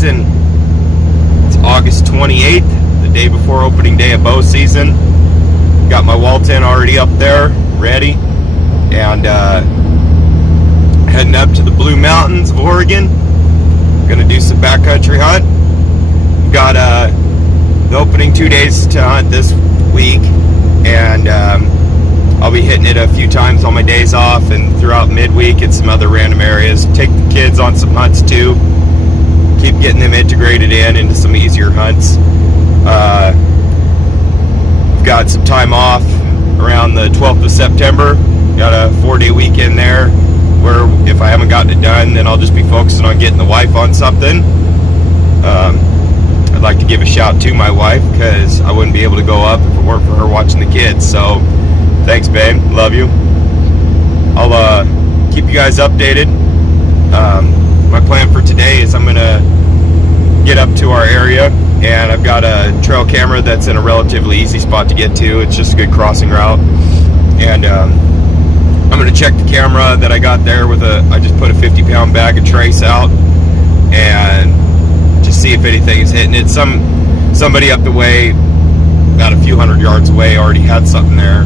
season. It's August 28th, the day before opening day of bow season. Got my wall tent already up there, ready, and heading up to the Blue Mountains of Oregon. Gonna do some backcountry hunt. Got the opening 2 days to hunt this week, and I'll be hitting it a few times on my days off and throughout midweek in some other random areas. Take the kids on some hunts too. Keep getting them integrated into some easier hunts. I've got some time off around the 12th of September. Got a 4-day weekend there where if I haven't gotten it done, then I'll just be focusing on getting the wife on something. I'd like to give a shout to my wife because I wouldn't be able to go up if it weren't for her watching the kids. So thanks, babe. Love you. I'll keep you guys updated. My plan for today is I'm going to get up to our area, and I've got a trail camera that's in a relatively easy spot to get to. It's just a good crossing route. And I'm going to check the camera that I got there with I just put a 50-pound bag of trace out and just see if anything is hitting it. Somebody up the way, about a few hundred yards away, already had something there.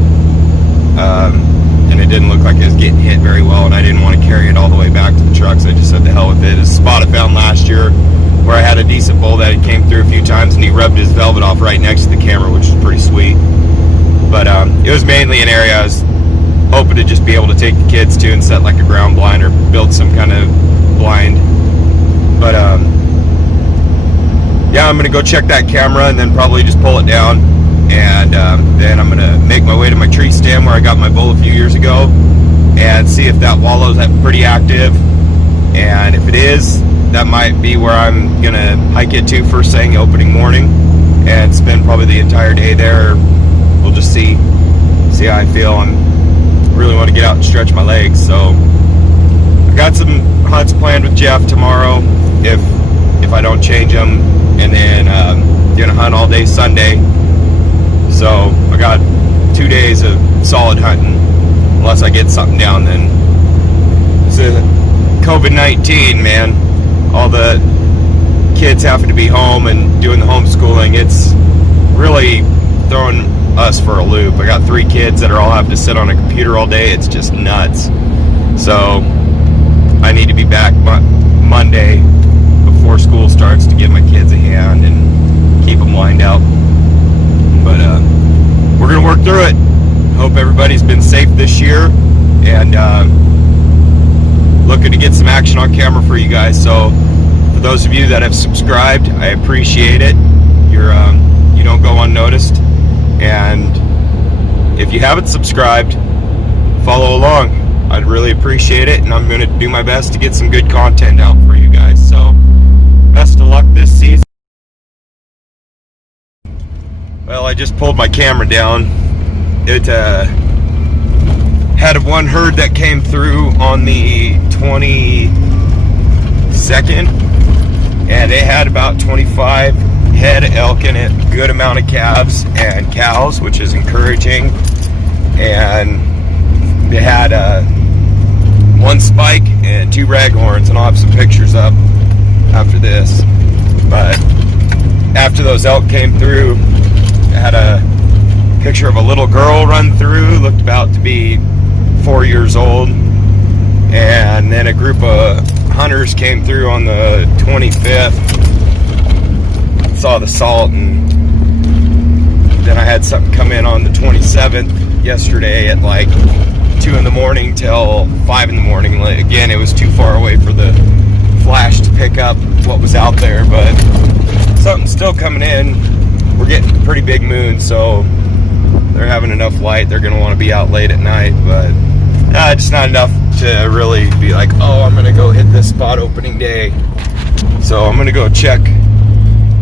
And it didn't look like it was getting hit very well, and I didn't want to carry it all the way back to the truck, so I just said the hell with it. It's a spot I found last year where I had a decent bull that came through a few times, and he rubbed his velvet off right next to the camera, which is pretty sweet. But it was mainly an area I was hoping to just be able to take the kids to and set like a ground blind or build some kind of blind. But yeah, I'm going to go check that camera and then probably just pull it down. And then I'm going to make my way to my tree stand where I got my bull a few years ago and see if that wallow's pretty active. And if it is, that might be where I'm going to hike it to first thing opening morning and spend probably the entire day there. We'll just see how I feel. I really want to get out and stretch my legs. So I got some hunts planned with Jeff tomorrow if I don't change them. And then going to hunt all day Sunday. So I got 2 days of solid hunting, unless I get something down. Then it's COVID-19, man. All the kids having to be home and doing the homeschooling, it's really throwing us for a loop. I got 3 kids that are all having to sit on a computer all day. It's just nuts. So I need to be back Monday before school starts to give my kids a hand and keep them lined out. But we're going to work through it. Hope everybody's been safe this year, and looking to get some action on camera for you guys. So for those of you that have subscribed, I appreciate it. You don't go unnoticed. And if you haven't subscribed, follow along. I'd really appreciate it, and I'm going to do my best to get some good content out for you guys. So best of luck this season. Well, I just pulled my camera down. It had one herd that came through on the 22nd, and it had about 25 head of elk in it, good amount of calves and cows, which is encouraging. And they had one spike and 2 raghorns, and I'll have some pictures up after this. But after those elk came through, I had a picture of a little girl run through, looked about to be 4 years old, and then a group of hunters came through on the 25th. Saw the salt, and then I had something come in on the 27th yesterday at like 2 in the morning till 5 in the morning. Again, it was too far away for the flash to pick up what was out there, but something's still coming in. We're getting a pretty big moon, so they're having enough light. They're going to want to be out late at night, but just not enough to really be like, oh, I'm going to go hit this spot opening day. So I'm going to go check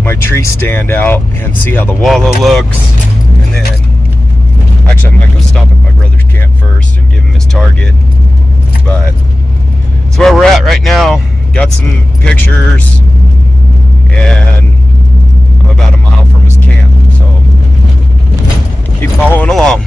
my tree stand out and see how the wallow looks, and then actually I might go stop at my brother's camp first and give him his target. But that's where we're at right now. Got some pictures, and I'm about a mile from his camp, so keep following along.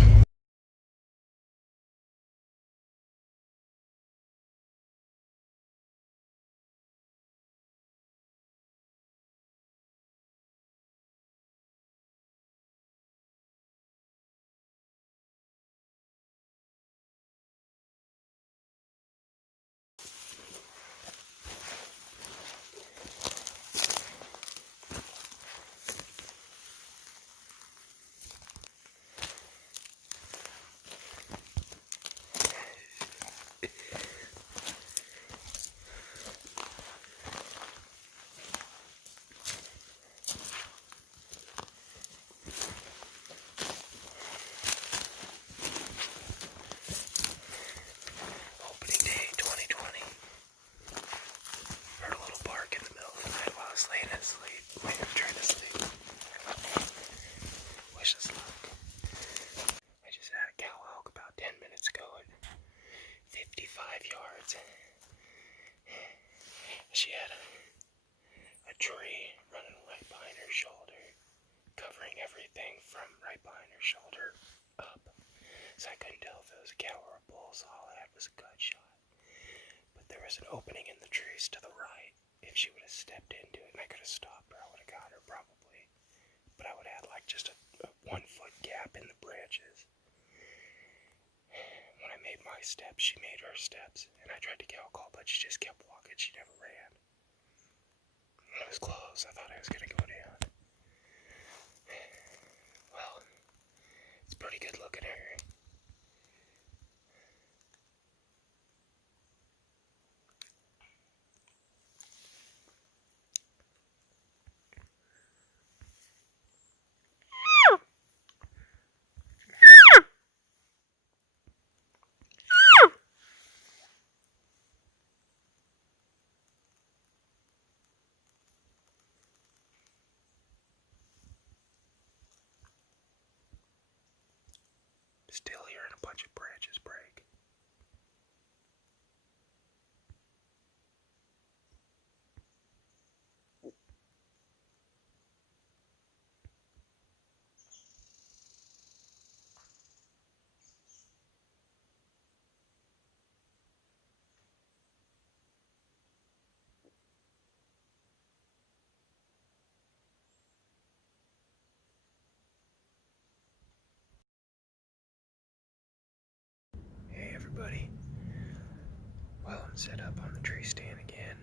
she had a tree running right behind her shoulder, covering everything from right behind her shoulder up. So I couldn't tell if it was a cow or a bull, so all I had was a gut shot. But there was an opening in the trees to the right. If she would have stepped into it and I could have stopped her, I would have got her probably. But I would have had like just a 1 foot gap in the branches. When I made my steps, she made her steps, and I tried to cow call, but she just kept walking. She never ran. It was close. I thought I was going to go down. Well, it's pretty good looking at her. Still hearing a bunch of branches break. Hey everybody. Well, I'm set up on the tree stand again.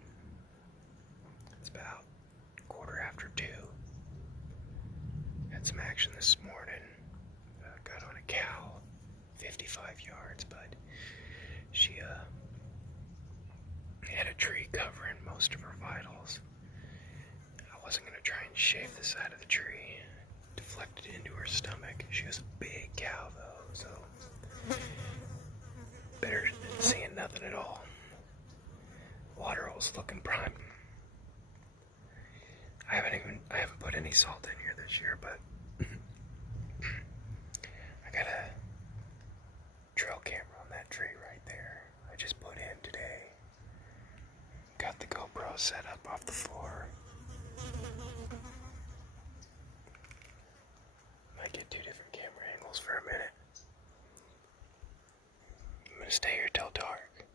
It's about 2:15. Had some action this morning. Got on a cow, 55 yards, but she had a tree covering most of her vitals. I wasn't going to try and shave the side of the tree. Deflected into her stomach. She was a big cow though, so better than seeing nothing at all. Water was looking prime. I haven't put any salt in here this year, but I got a trail camera on that tree right there. I just put in today. Got the GoPro set up off the floor. Might get 2 different camera angles for a minute. I'm gonna stay here till dark.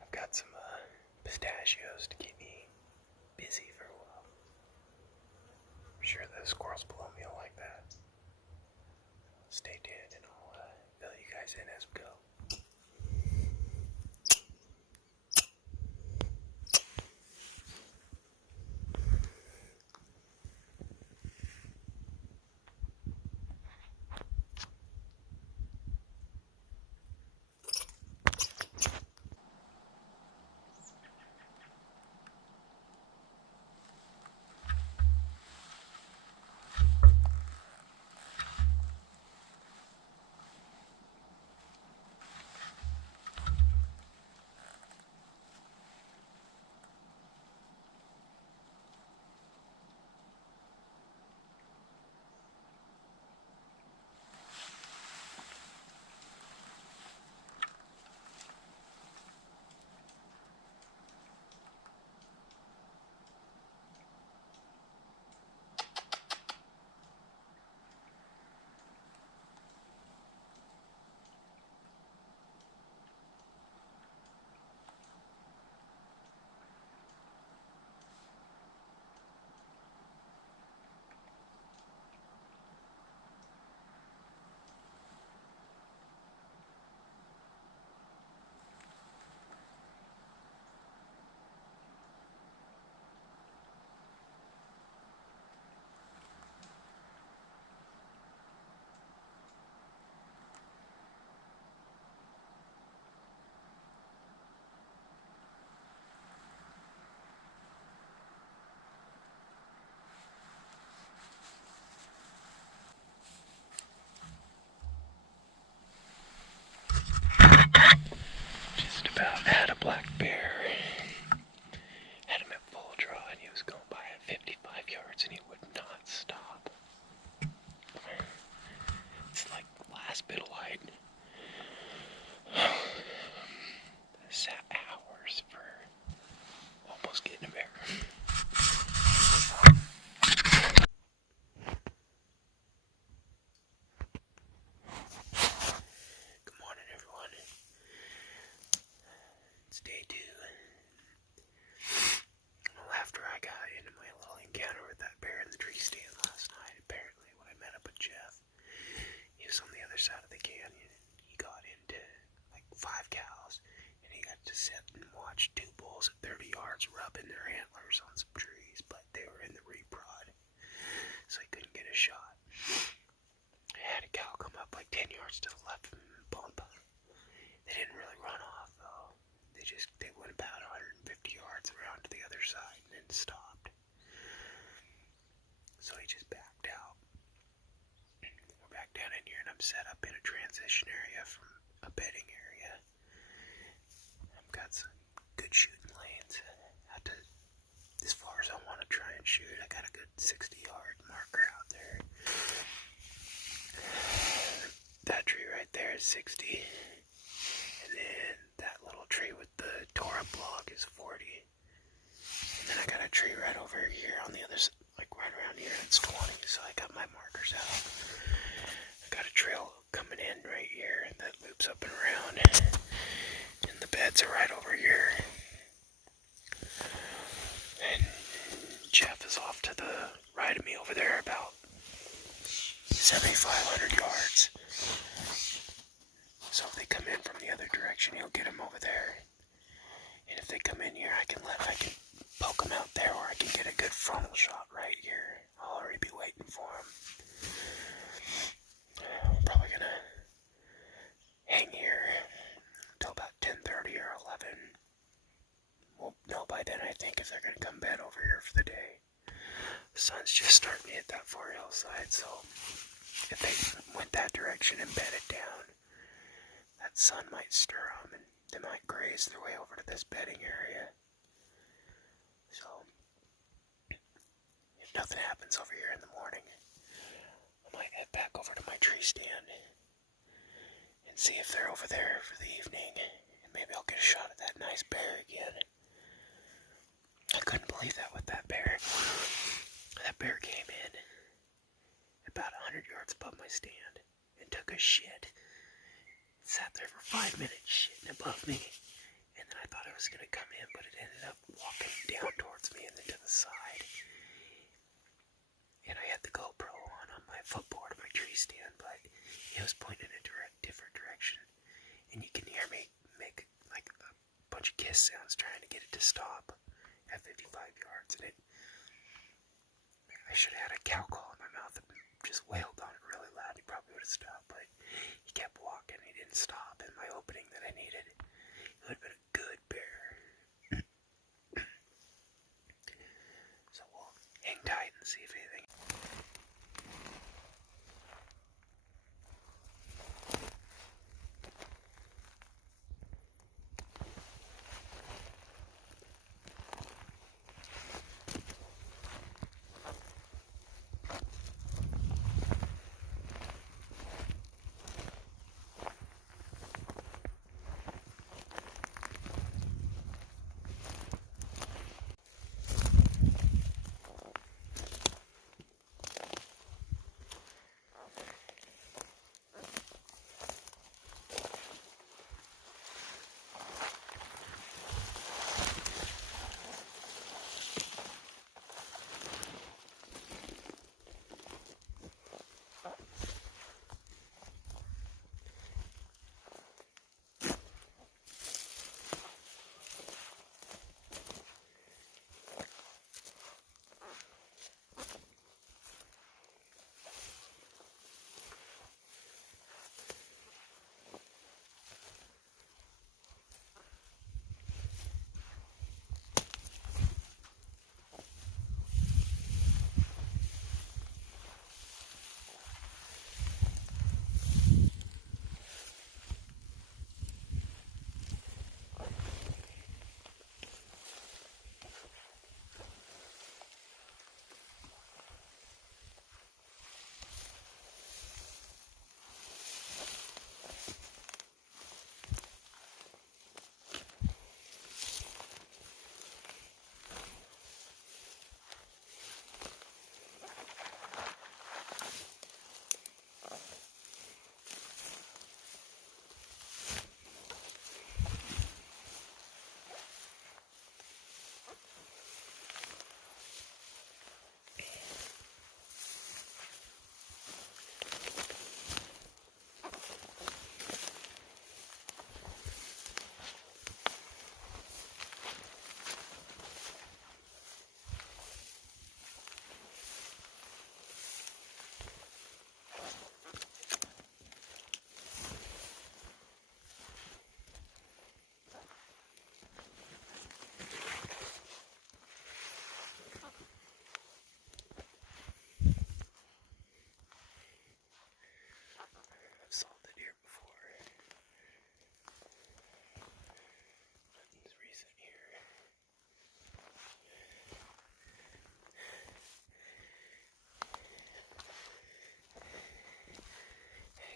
I've got some pistachios to keep me busy for a while. I'm sure the squirrels below me will like that. Stay tuned and I'll fill you guys in as we go. sit and watch two bulls at 30 yards rubbing their antlers on some trees, but they were in the reprod, so I couldn't get a shot. I had a cow come up like 10 yards to the left and bump. They didn't really run off, though. They went about 150 yards around to the other side and then stopped. So he just backed out. We're back down in here, and I'm set up in a transition area from a bedding area. I've got some good shooting lanes out to as far as I want to try and shoot. I got a good 60-yard marker out there. That tree right there is 60. And then that little tree with the Torah block is 40. And then I got a tree right over here on the other side, like right around here, it's 20. So I got my markers out. I got a trail coming in right here that loops up and around. And the beds are right over here. And Jeff is off to the right of me over there about 7,500 yards. So if they come in from the other direction, he'll get them over there. And if they come in here, I can poke them out there, or I can get a good frontal shot right here. I'll already be waiting for them. I'm probably gonna hang here until about 10:30 or 11. We'll know by then, I think, if they're gonna come bed over here for the day. The sun's just starting to hit that far hillside, so if they went that direction and bedded down, that sun might stir them and they might graze their way over to this bedding area. So, if nothing happens over here in the morning, I might head back over to my tree stand and see if they're over there for the evening, and maybe I'll get a shot at that nice bear again. I couldn't believe that with that bear. That bear came in about 100 yards above my stand and took a shit. Sat there for 5 minutes shitting above me, and then I thought it was going to come in, but it ended up walking down towards me and then to the side. And I had the GoPro on my footboard of my tree stand, but it was pointing in a different direction, and you can hear me make like a bunch of kiss sounds trying to get it to stop at 55 yards, and I should have had a cow call in my mouth and just wailed on it really loud. He probably would have stopped, but he kept walking. He didn't stop in my opening that I needed. It would have been a good bear. So we'll hang tight and see if anything.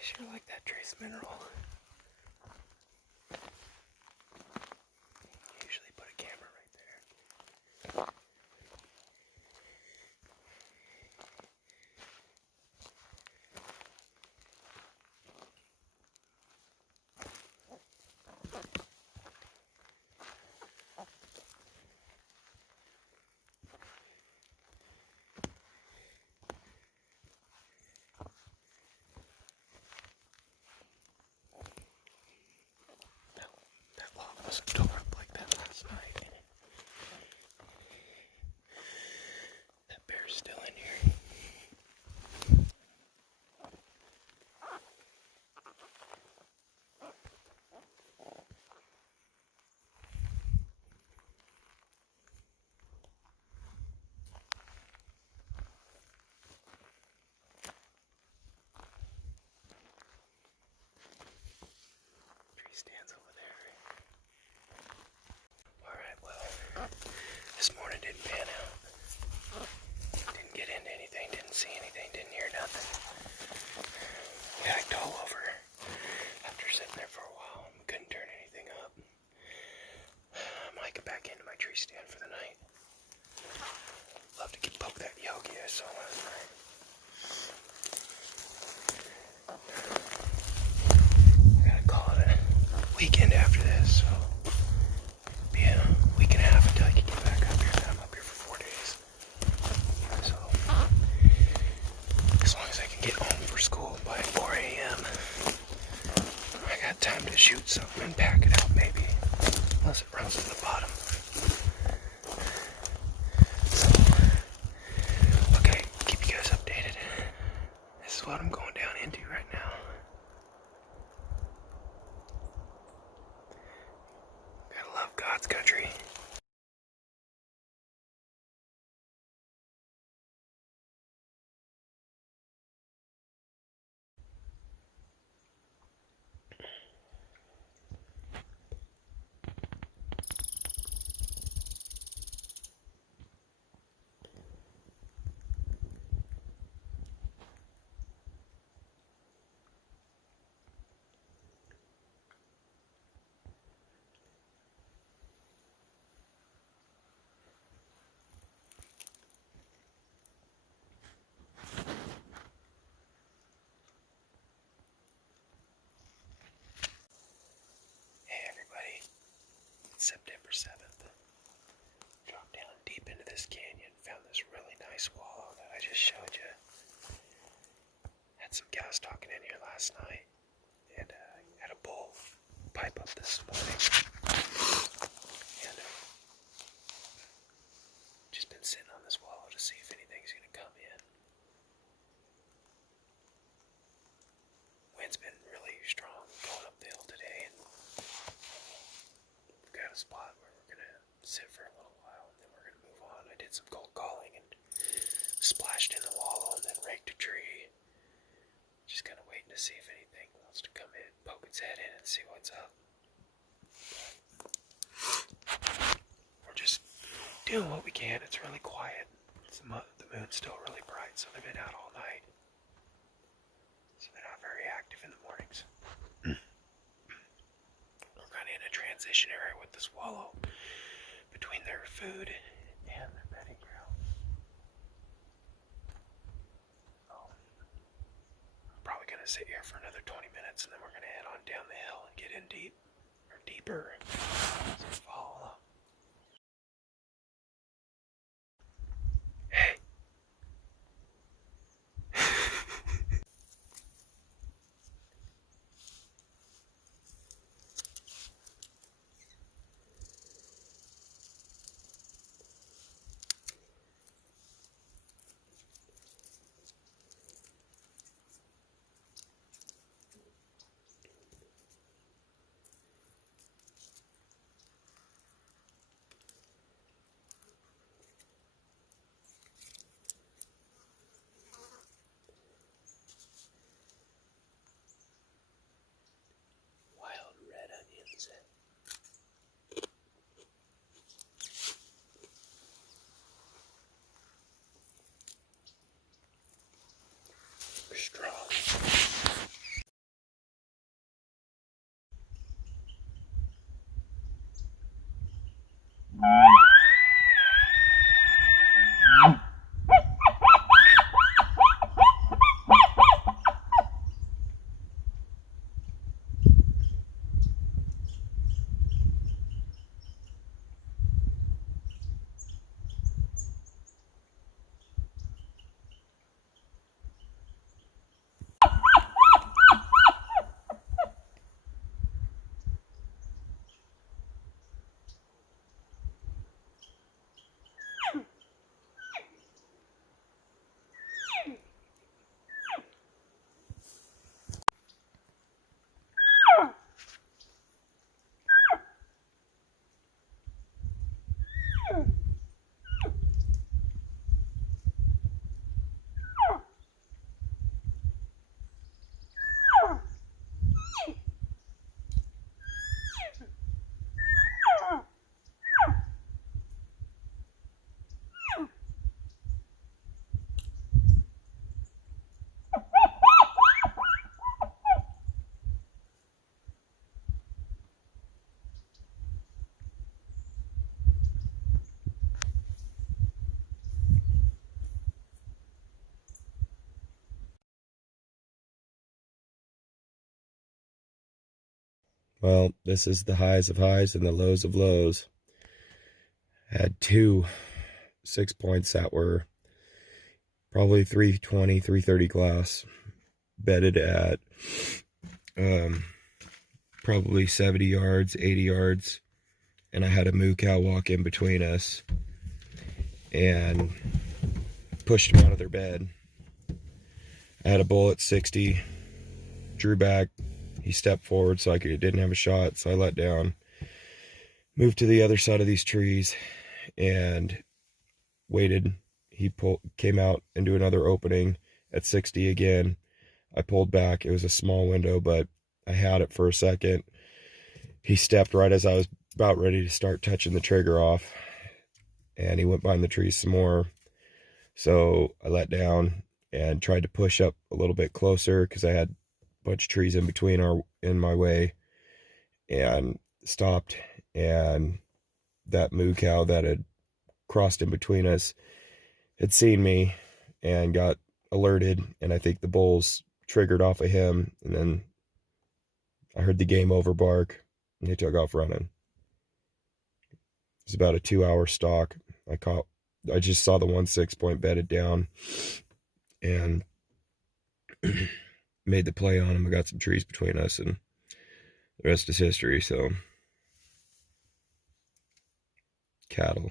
Sure like that trace mineral. Usually put a camera right there. That log wasn't tore up like that last night. That bear's still in here. Tree stands over there. Alright, well, this morning didn't pan out. Didn't get into anything, didn't see anything, didn't hear nothing. We hiked all over after sitting there for a while. Couldn't turn anything up. I might get back into my tree stand for the night. Love to get poke that yogi I saw last night. I gotta call it a weekend after this, so be a week and a half until I can get back up here. I'm up here for 4 days. So, as long as I can get home for school by 4 a.m., I got time to shoot something and pack it out maybe. Unless it runs to the bottom. So, okay, keep you guys updated. This is what I'm going down into right now. Gotta love God's country. September 7th. Dropped down deep into this canyon, found this really nice wallow that I just showed you. Had some guys talking in here last night, and had a bull pipe up this morning. And just been sitting on this wallow to see if anything's gonna come in. Wind's been really strong going up the hill today, and got a spot where we're gonna sit for a little while and then we're gonna move on. I did some cold calling and splashed in the wallow and then raked a tree. Just kind of waiting to see if anything wants to come in, poke its head in and see what's up. We're just doing what we can. It's really quiet. The moon's still really bright, so they've been out all night. So they're not very active in the mornings. In a transition area with this wallow between their food and their bedding ground. So, I'm probably going to sit here for another 20 minutes and then we're going to head on down the hill and get in deeper. So follow along. Hey. Well, this is the highs of highs and the lows of lows. Had 2 6 points that were probably 320, 330 glass, bedded at probably 70 yards, 80 yards, and I had a moo cow walk in between us and pushed them out of their bed. I had a bull at 60, drew back, he stepped forward so didn't have a shot, so I let down, moved to the other side of these trees and waited. He came out into another opening at 60 again. I pulled back. It was a small window, but I had it for a second. He stepped right as I was about ready to start touching the trigger off, and he went behind the trees some more. So I let down and tried to push up a little bit closer because I had a bunch of trees in my way, and stopped. And that moo cow that had crossed in between us had seen me and got alerted, and I think the bulls triggered off of him, and then I heard the game over bark, and they took off running. It was about a 2-hour stalk. I just saw the 1 6 point bedded down and made the play on him. I got some trees between us, and the rest is history. So cattle.